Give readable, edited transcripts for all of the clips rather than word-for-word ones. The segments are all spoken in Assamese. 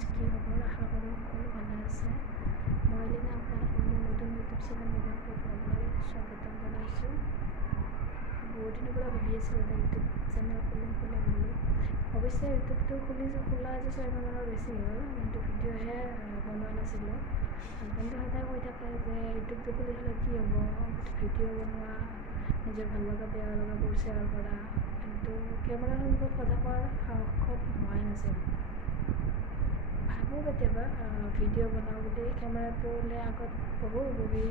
কি খবৰ? আশা কৰোঁ সকলো ভালে আছে। মই লিনা আপোনালোকৰ মোৰ নতুন ইউটিউব চেনেল মেগাপুৰত ভালদৰে স্বাগতম জনাইছোঁ। বহুত দিনৰ পৰা ভাবি আছিলোঁ এটা ইউটিউব চেনেল খুলিম বুলি। অৱশ্যে ইউটিউবটো খোলা আজি 6 মাহমানৰ বেছি হ'ল, কিন্তু ভিডিঅ'হে বনোৱা নাছিলোঁ। হাজবেণ্ডে সদায় কৈ থাকে যে ইউটিউবটো খুলি থ'লে কি হ'ব, ভিডিঅ' বনোৱা, নিজৰ ভাল লগা বেয়া লগাবোৰ শ্বেয়াৰ কৰা, কিন্তু কেমেৰাৰ সন্মুখত কথা কোৱাৰ সাহস হোৱাই নাছিল। ভাবোঁ কেতিয়াবা ভিডিঅ' বনাওঁ বুলি, কেমেৰাটো লৈ আগত বহি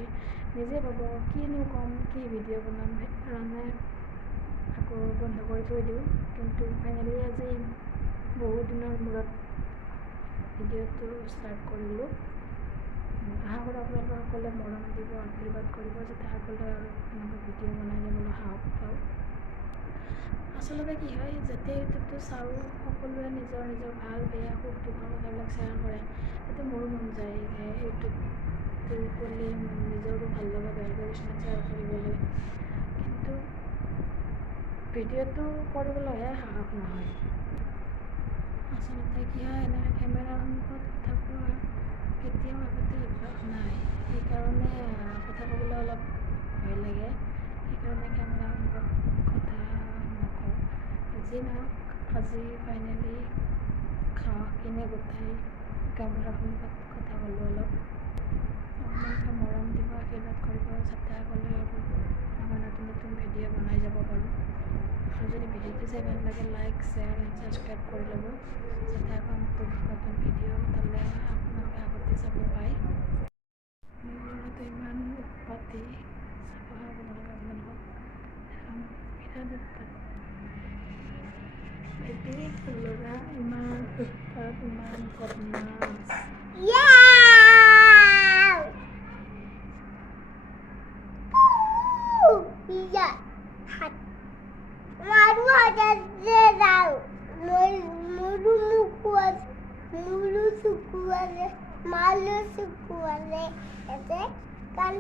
নিজে ভাবোঁ কিনো ক'ম, কি ভিডিঅ' বনাম, সেইকাৰণে আকৌ বন্ধ কৰি থৈ দিওঁ। কিন্তু ফাইনেলি আজি বহুত দিনৰ মূৰত ভিডিঅ'টো ষ্টাৰ্ট কৰিলোঁ। আশা কৰোঁ আপোনালোকে সকলোৱে মৰম দিব, আশীৰ্বাদ কৰিব, যাতে আগলৈ আৰু এনেকৈ ভিডিঅ' বনাই যাবলৈ সাহস পাওঁ। আচলতে কি হয়, যেতিয়া ইউটিউবটো চাওঁ সকলোৱে নিজৰ ভাল বেয়া সুখ দুখৰ কথাবিলাক শ্বেয়াৰ কৰে, তেতিয়া মোৰো মন যায় যে ইউটিউবটো খুলি নিজৰো ভাল লগা বেয়া লগা কিছুমান শ্বেয়াৰ কৰিবলৈ, কিন্তু ভিডিঅ'টো কৰিবলৈহে সাহস নহয়। আচলতে কি হয়, এনেকৈ কেমেৰাৰ সন্মুখত কথা কোৱা কেতিয়াও আগতে অভ্যাস নাই, সেইকাৰণে কথা ক'বলৈ অলপ ভয় লাগে, সেইকাৰণে কেমেৰাৰ সন্মুখত কথা নকওঁ। যি নহওক, আজি ফাইনেলি সাহসখিনি গোটাই কেমেৰাৰ সন্মুখত কথা ক'লোঁ অলপ। আপোনালোকে মৰম দিব, আশীৰ্বাদ কৰিব, যাতে আগলৈ আৰু মই নতুন ভিডিঅ' বনাই যাব পাৰোঁ। আৰু যদি ভিডিঅ'টো চাই ভাল লাগে, লাইক, শ্বেয়াৰ এণ্ড ছাবস্ক্ৰাইব কৰি ল'ব, যাতে আকৌ নতুন ভিডিঅ' উঠালে আপোনালোকে আগতে চাব পায়। মোৰ ল'ৰাটো ইমান উৎপাতী, চাব আপোনালোকক দেখাম, বিৰাট উৎপাত। ল'ৰা ইমান উৎপাত, ইমান বদমাছ। Malu sukuale, ete kan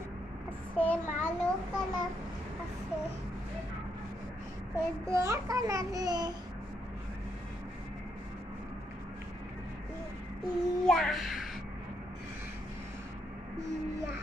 ase malu kan ase, ete kan ase, iya, kuya.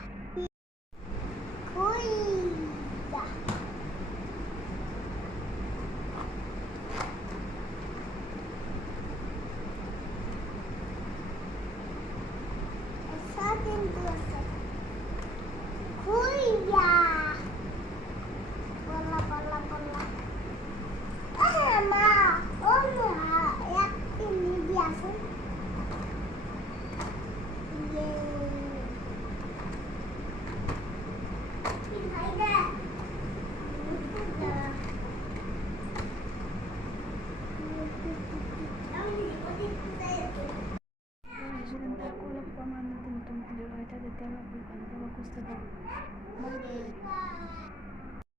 Kuya. Bola. Ma, yang ini biasa. Aku lupa mana tentu video kita, jadi aku lupa gusto ko. Bye.